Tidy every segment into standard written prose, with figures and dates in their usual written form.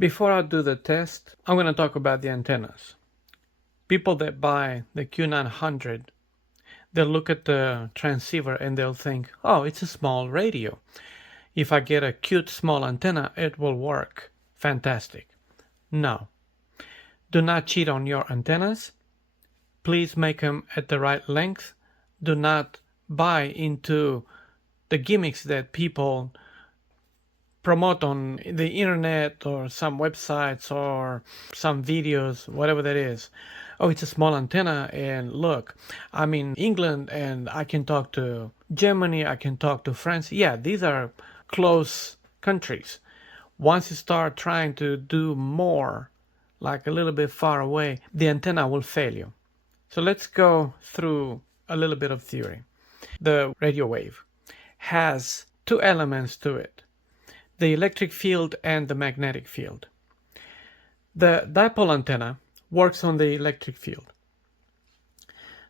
Before I do the test, I'm going to talk about the antennas. People that buy the Q900, they'll look at the transceiver and they'll think, oh, it's a small radio. If I get a cute small antenna, it will work. Fantastic. No. Do not cheat on your antennas. Please make them at the right length. Do not buy into the gimmicks that people promote on the internet or some websites or some videos, whatever that is. Oh, it's a small antenna, and look, I'm in England and I can talk to Germany, I can talk to France. Yeah, these are close countries. Once you start trying to do more, like a little bit far away, the antenna will fail you. So let's go through a little bit of theory. The radio wave has two elements to it: the electric field and the magnetic field. The dipole antenna works on the electric field.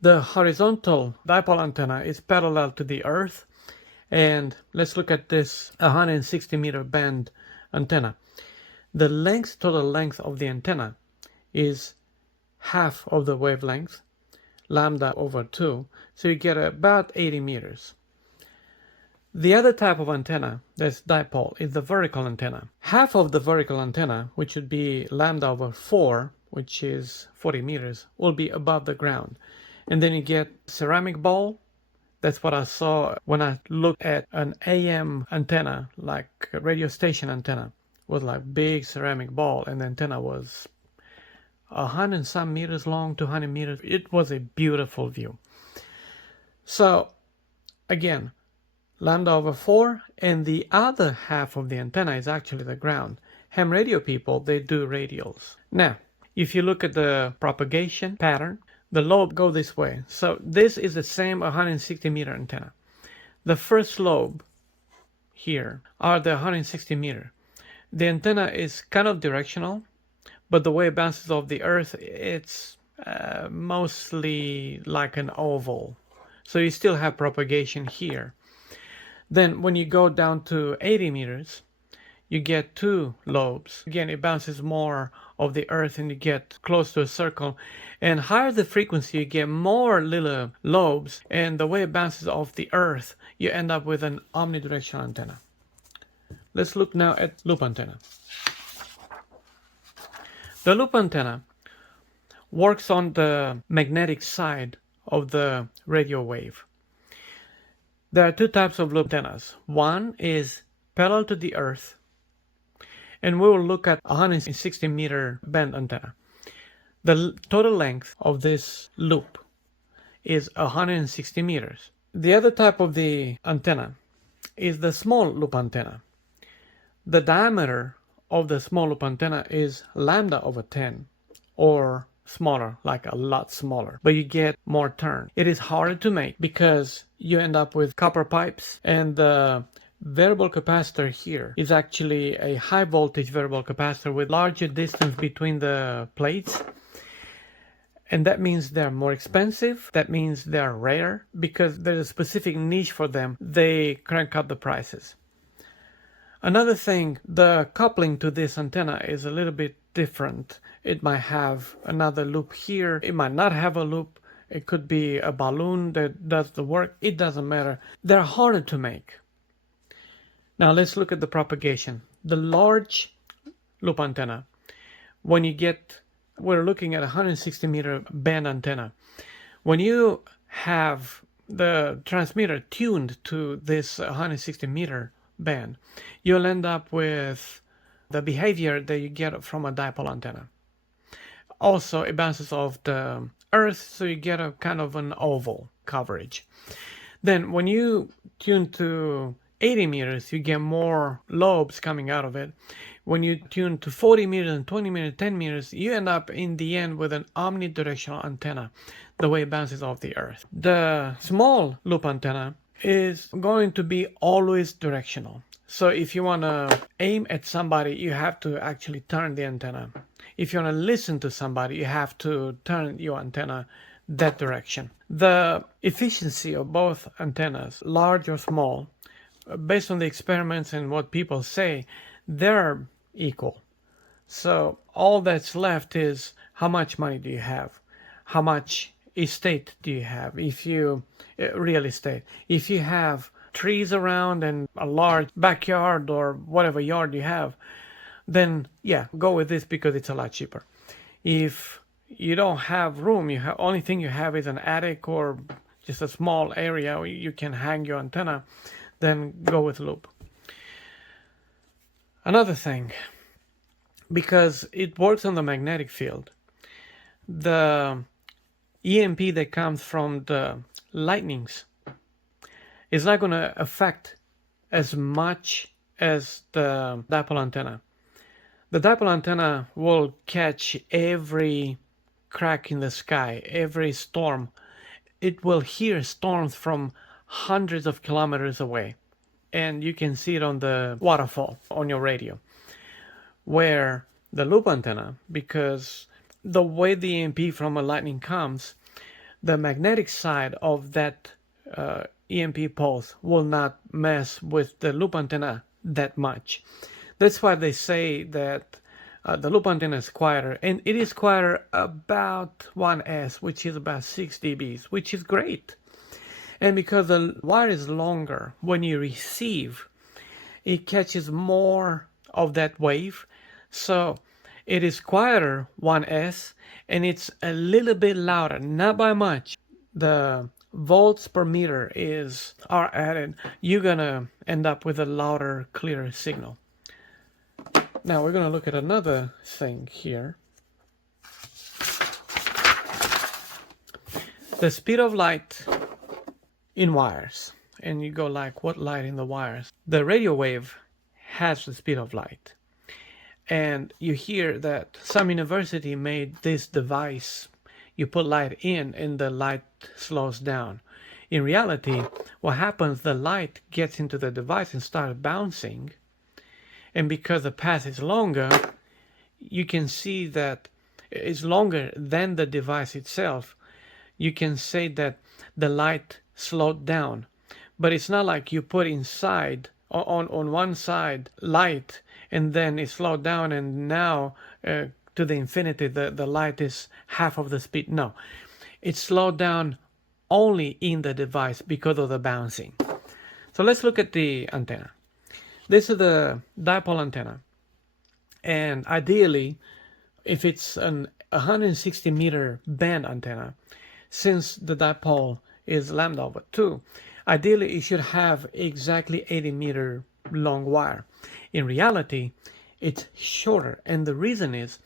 The horizontal dipole antenna is parallel to the Earth, and let's look at this 160 meter band antenna. The total length of the antenna is half of the wavelength, lambda over 2, so you get about 80 meters. The other type of antenna that's dipole is the vertical antenna. Half of the vertical antenna, which would be lambda over 4, which is 40 meters, will be above the ground. And then you get ceramic ball. That's what I saw when I looked at an AM antenna, like a radio station antenna, with like big ceramic ball, and the antenna was 100 and some meters long, 200 meters. It was a beautiful view. So again, lambda over 4, and the other half of the antenna is actually the ground. Ham radio people, they do radials. Now, if you look at the propagation pattern, the lobe go this way. So this is the same 160 meter antenna. The first lobe here are the 160 meter. The antenna is kind of directional, but the way it bounces off the earth, it's mostly like an oval. So you still have propagation here. Then when you go down to 80 meters, you get two lobes. Again, it bounces more of the earth and you get close to a circle. And higher the frequency, you get more little lobes. And the way it bounces off the earth, you end up with an omnidirectional antenna. Let's look now at loop antenna. The loop antenna works on the magnetic side of the radio wave. There are two types of loop antennas. One is parallel to the earth, and we will look at 160 meter band antenna. The total length of this loop is 160 meters. The other type of the antenna is the small loop antenna. The diameter of the small loop antenna is lambda over 10, or smaller, like a lot smaller, but you get more turn. It is harder to make because you end up with copper pipes, and the variable capacitor here is actually a high voltage variable capacitor with larger distance between the plates. And that means they're more expensive. That means they're rare because there's a specific niche for them. They crank up the prices. Another thing, the coupling to this antenna is a little bit different. It might have another loop here. It might not have a loop. It could be a balloon that does the work. It doesn't matter. They're harder to make. Now let's look at the propagation. The large loop antenna, we're looking at a 160 meter band antenna. When you have the transmitter tuned to this 160 meter band, you'll end up with the behavior that you get from a dipole antenna. Also, it bounces off the earth, so you get a kind of an oval coverage. Then when you tune to 80 meters, you get more lobes coming out of it. When you tune to 40 meters and 20 meters, 10 meters, you end up in the end with an omnidirectional antenna, the way it bounces off the earth. The small loop antenna is going to be always directional. So if you want to aim at somebody, you have to actually turn the antenna. If you want to listen to somebody, you have to turn your antenna that direction. The efficiency of both antennas, large or small, based on the experiments and what people say, they're equal. So all that's left is how much money do you have? How much estate do you have? If you real estate, if you have trees around and a large backyard or whatever yard you have, then yeah, go with this because it's a lot cheaper. If you don't have room, you have only thing you have is an attic or just a small area where you can hang your antenna, then go with loop. Another thing, because it works on the magnetic field, the EMP that comes from the lightnings is not going to affect as much as the dipole antenna. The dipole antenna will catch every crack in the sky, every storm. It will hear storms from hundreds of kilometers away. And you can see it on the waterfall on your radio. Where the loop antenna, because the way the EMP from a lightning comes, the magnetic side of that EMP pulse will not mess with the loop antenna that much. That's why they say that the loop antenna is quieter, and it is quieter about 1S, which is about 6 dBs, which is great. And because the wire is longer, when you receive, it catches more of that wave. So it is quieter 1S, and it's a little bit louder, not by much. The volts per meter are added. You're gonna end up with a louder, clearer signal. Now we're gonna look at another thing here. The speed of light in wires. And you go like, what light in the wires? The radio wave has the speed of light. And you hear that some university made this device. You put light in and the light slows down. In reality, what happens, the light gets into the device and starts bouncing. And because the path is longer, you can see that it's longer than the device itself. You can say that the light slowed down. But it's not like you put inside, on one side, light, and then it slowed down, and now to the infinity, the light is half of the speed. No, it slowed down only in the device because of the bouncing. So let's look at the antenna. This is the dipole antenna. And ideally, if it's an 160 meter band antenna, since the dipole is lambda over 2, ideally it should have exactly 80 meter long wire. In reality, it's shorter, and the reason is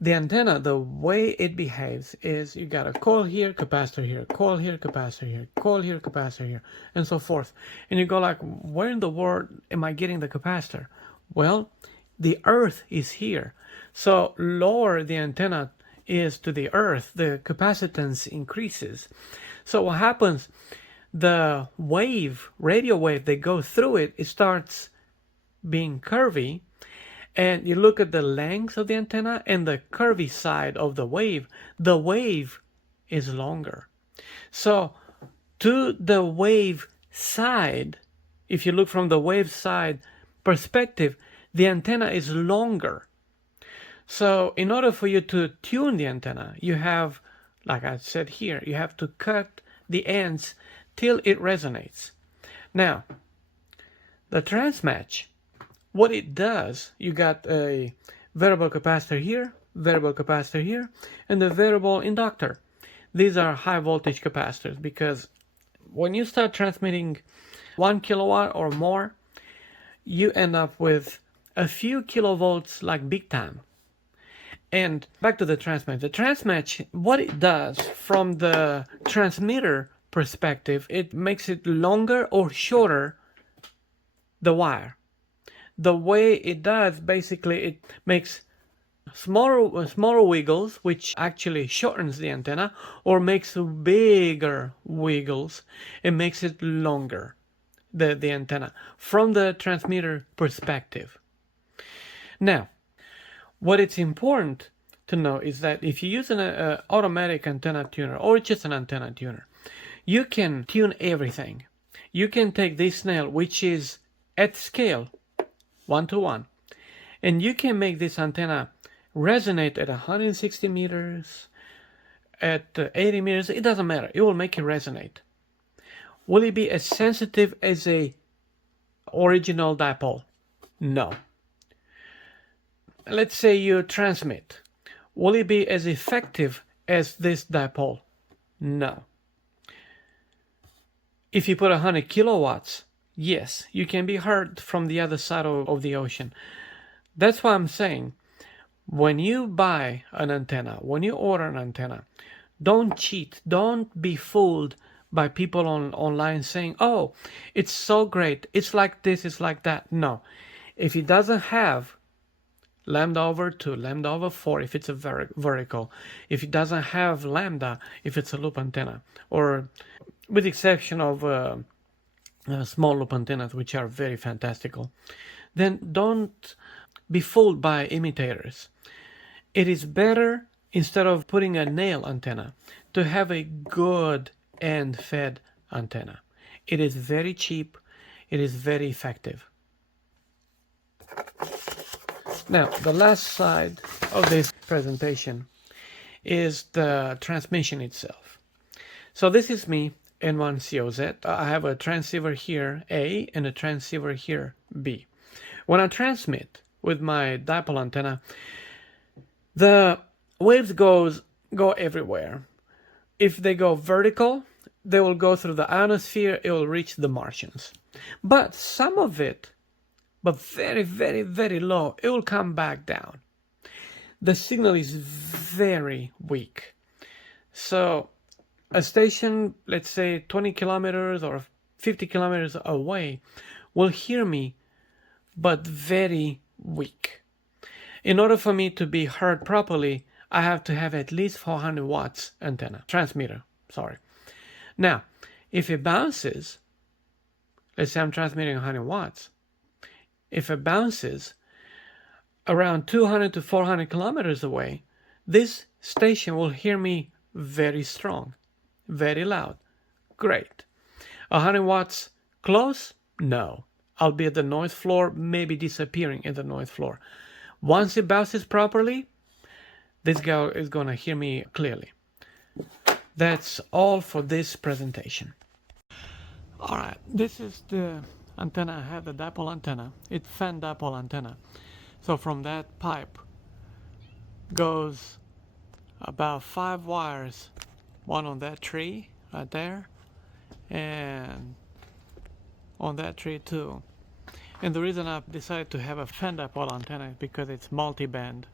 the antenna, the way it behaves is you got a coil here, capacitor here, coil here, capacitor here, coil here, capacitor here, and so forth. And you go like, where in the world am I getting the capacitor? Well, the earth is here. So lower the antenna is to the earth, the capacitance increases. So what happens, the wave, radio wave that goes through it, it starts being curvy. And you look at the length of the antenna and the curvy side of the wave is longer. So to the wave side, if you look from the wave side perspective, the antenna is longer. So in order for you to tune the antenna, you have, like I said here, you have to cut the ends till it resonates. Now, the transmatch, what it does, you got a variable capacitor here, and a variable inductor. These are high voltage capacitors because when you start transmitting 1 kilowatt or more, you end up with a few kilovolts like big time. And back to the transmatch. The transmatch, what it does from the transmitter perspective, it makes it longer or shorter the wire. The way it does, basically, it makes smaller wiggles, which actually shortens the antenna, or makes bigger wiggles and makes it longer, the antenna, from the transmitter perspective. Now, what it's important to know is that if you use an automatic antenna tuner or just an antenna tuner, you can tune everything. You can take this snail, which is at scale, 1 to 1, And you can make this antenna resonate at 160 meters, at 80 meters, it doesn't matter. It will make it resonate. Will it be as sensitive as a original dipole? No. Let's say you transmit. Will it be as effective as this dipole? No. If you put 100 kilowatts, yes, you can be heard from the other side of the ocean. That's why I'm saying, when you buy an antenna, when you order an antenna, don't cheat. Don't be fooled by people online saying, oh, it's so great. It's like this, it's like that. No. If it doesn't have lambda over 2, lambda over 4, if it's a vertical, if it doesn't have lambda, if it's a loop antenna, or with the exception of small loop antennas, which are very fantastical, then don't be fooled by imitators. It is better, instead of putting a nail antenna, to have a good end-fed antenna. It is very cheap. It is very effective. Now, the last side of this presentation is the transmission itself. So this is me, N1COZ. I have a transceiver here, A, and a transceiver here, B. When I transmit with my dipole antenna, the waves go everywhere. If they go vertical, they will go through the ionosphere, it will reach the Martians. But some of it, but very, very, very low, it will come back down. The signal is very weak. So a station, let's say 20 kilometers or 50 kilometers away, will hear me, but very weak. In order for me to be heard properly, I have to have at least 400 watts antenna, transmitter, sorry. Now, if it bounces, let's say I'm transmitting 100 watts, if it bounces around 200 to 400 kilometers away, this station will hear me very strong, very loud. Great. 100 watts close? No. I'll be at the noise floor, maybe disappearing in the noise floor. Once it bounces properly, this guy is going to hear me clearly. That's all for this presentation. All right, this is the antenna I have, the dipole antenna. It's fan dipole antenna. So from that pipe goes about 5 wires, one on that tree right there, and on that tree too. And the reason I've decided to have a fan dipole antenna is because it's multi-band.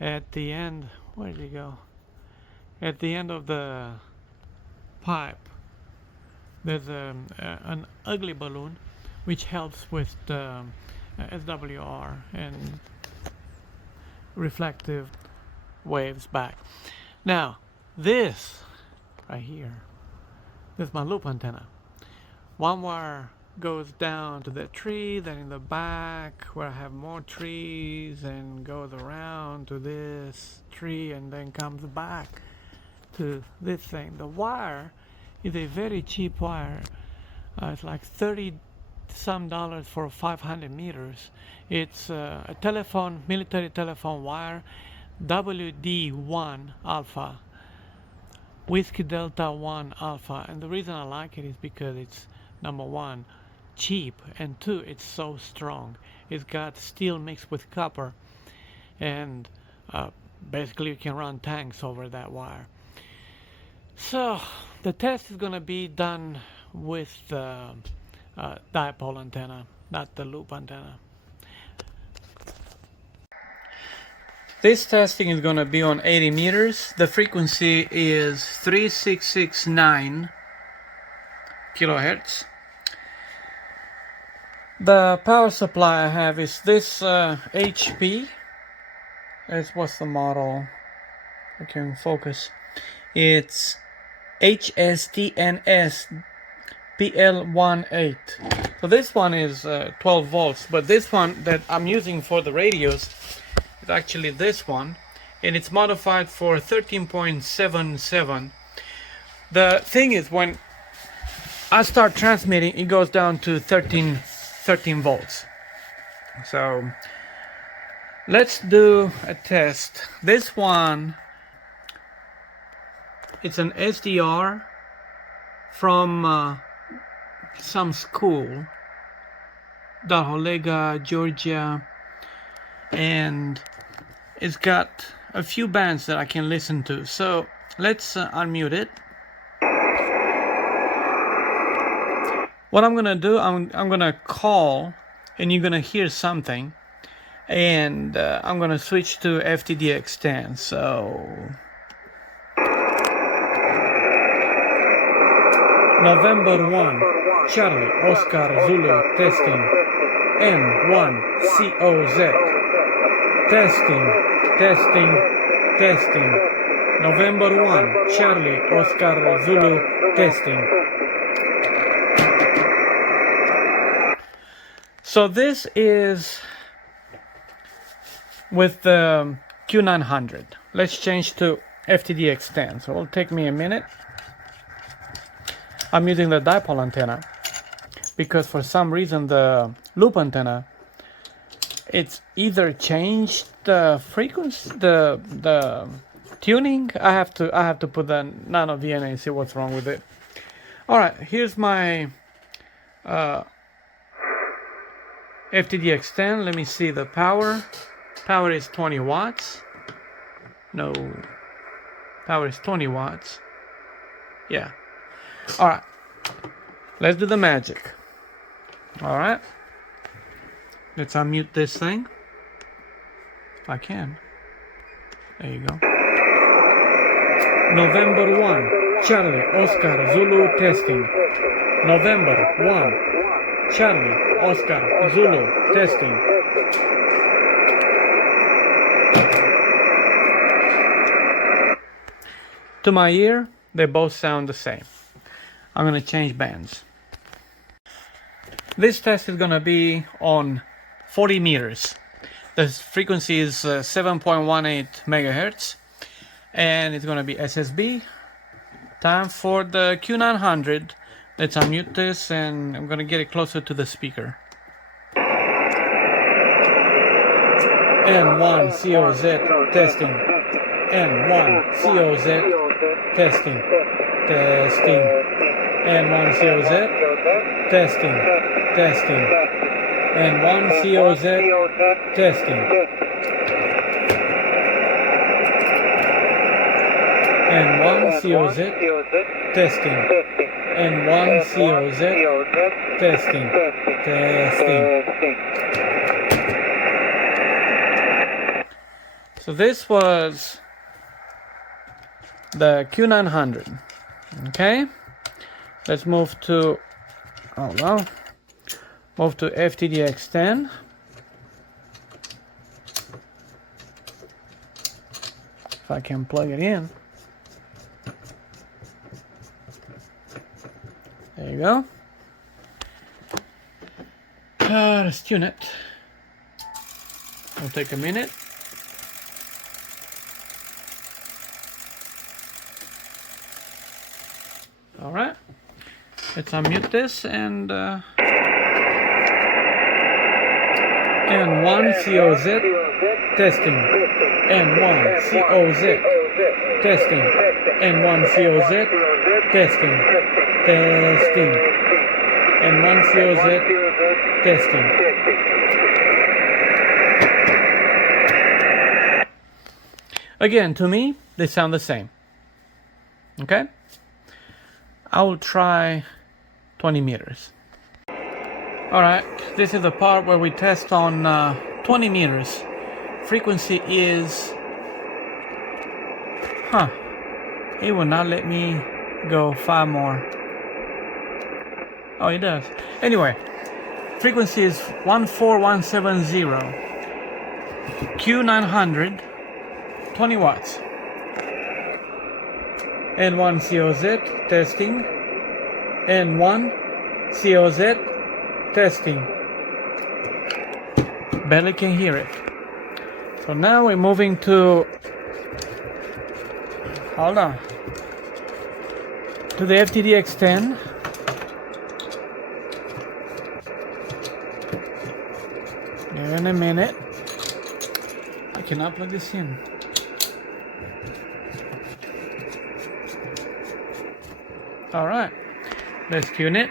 At the end, where did you go? At the end of the pipe, there's an ugly balloon which helps with the SWR and reflective waves back. Now, this right here, this is my loop antenna. One wire goes down to that tree, then in the back where I have more trees, and goes around to this tree and then comes back to this thing. The wire is a very cheap wire. It's like $30 some for 500 meters. It's a telephone, military telephone wire, WD1 alpha, Whiskey Delta 1 alpha. And the reason I like it is because it's, number one, cheap, and two, it's so strong. It's got steel mixed with copper, and basically you can run tanks over that wire. So the test is going to be done with the dipole antenna, not the loop antenna. This testing is going to be on 80 meters. The frequency is 3669 kilohertz. The power supply I have is this HP. What's the model? I can focus. It's HSTNS PL18. So this one is 12 volts, but this one that I'm using for the radios is actually this one, and it's modified for 13.77. The thing is, when I start transmitting, it goes down to 13 volts. So Let's do a test. This one, it's an SDR from some school, Daholega, Georgia, and it's got a few bands that I can listen to. So let's unmute it. What I'm gonna do, I'm gonna call, and you're gonna hear something, and I'm gonna switch to FTDX10. So November 1, Charlie, Oscar, Zulu, testing. N1, COZ, testing, testing, testing. November 1, Charlie, Oscar, Zulu, testing. So this is with the Q900. Let's change to FTDX10. So it'll take me a minute. I'm using the dipole antenna because for some reason the loop antenna, it's either changed the frequency, the tuning. I have to put the nano VNA and see what's wrong with it. All right, here's my FTDX10. Let me see the power. Power is 20 watts. No, power is 20 watts. Yeah. All right, let's do the magic. All right, let's unmute this thing. If I can. There you go. November 1, Charlie, Oscar, Zulu, testing. November 1, Charlie, Oscar, Zulu, testing. To my ear, they both sound the same. I'm going to change bands. This test is going to be on 40 meters. The frequency is 7.18 megahertz, and it's going to be SSB. Time for the Q900. Let's unmute this, and I'm going to get it closer to the speaker. N1 COZ testing. N1 COZ testing. Testing. N1 COZ testing. Testing. N1 COZ testing. N1 COZ testing. N1 COZ testing. Testing. So this was the Q900. Okay, let's move to move to FTDX10. If I can plug it in. There you go. Let's tune it. It'll take a minute. All right, let's unmute this and N1 COZ testing. N1 COZ testing. N1 COZ testing. Testing. N1 COZ testing. Again, to me, they sound the same. Okay? I will try 20 meters. Alright, this is the part where we test on 20 meters. Frequency is... It will not let me go 5 more. Oh, it does. Anyway, frequency is 14170. Q900, 20 watts. N1 COZ testing. N1 COZ testing. Barely can hear it. So now we're moving to, hold on, to the FTDX10. In a minute. cannot plug this in. Alright, let's tune it.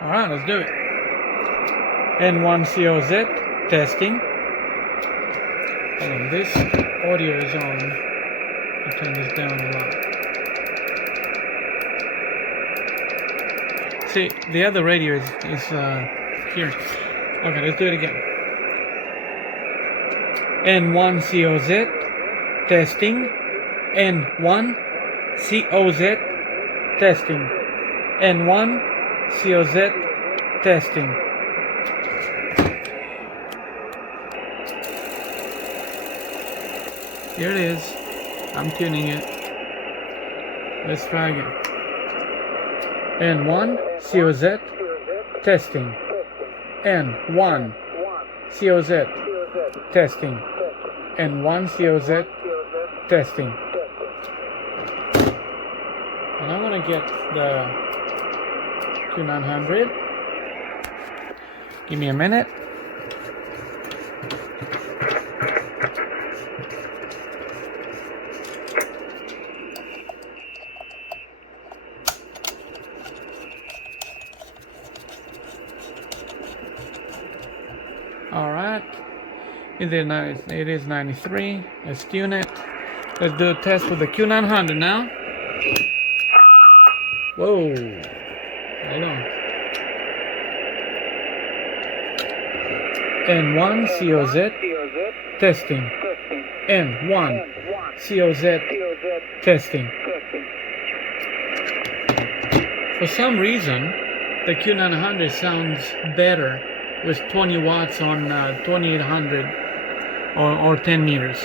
Alright, let's do it. N1COZ testing. Hold on, this audio is on. I'll turn this down a lot. See, the other radio is here. Okay, let's do it again. N1COZ testing. N1COZ testing. N1COZ testing. Here it is. I'm tuning it. Let's try again. N1COZ testing. N1COZ testing. N1COZ testing. And I'm gonna get the Q900. Give me a minute. Alright, it is 93. Let's tune it. Let's do a test with the Q900 now. Whoa, hold on. N1COZ testing. N1COZ testing. For some reason, the Q900 sounds better with 20 watts on 2800 or 10 meters.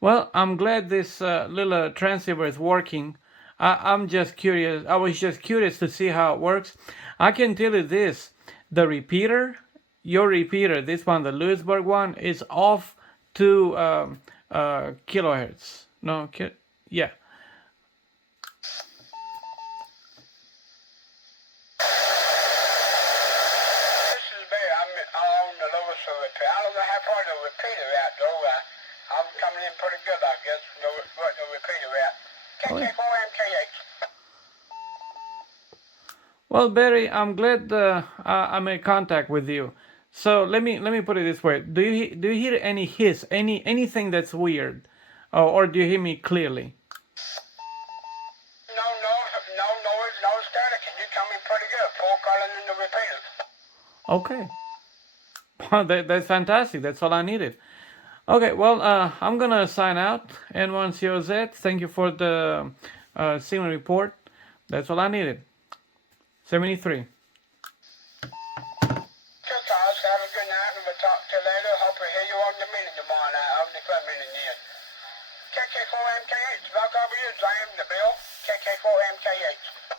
Well, I'm glad this little transceiver is working. I'm just curious. I was just curious to see how it works. I can tell you this: the repeater, your repeater, this one, the Lewisburg one, is off 2 kilohertz. No, yeah. I'm coming in pretty good, I guess. No repeater at. KK4MKH. Well, Barry, I'm glad I made contact with you. So let me put it this way: do you hear any hiss, anything that's weird, or do you hear me clearly? No static. You come in pretty good. Full calling in the repeater. Okay. Well, that's fantastic. That's all I needed. Okay, well, I'm gonna sign out. N1COZ, thank you for the signal report. That's all I needed. 73. Have a good night, and we'll talk to you later. Hope to hear you on the meeting tomorrow night. I'll be club meeting then. KK4MKH, back over you, Zion, the bill. KK4MKH.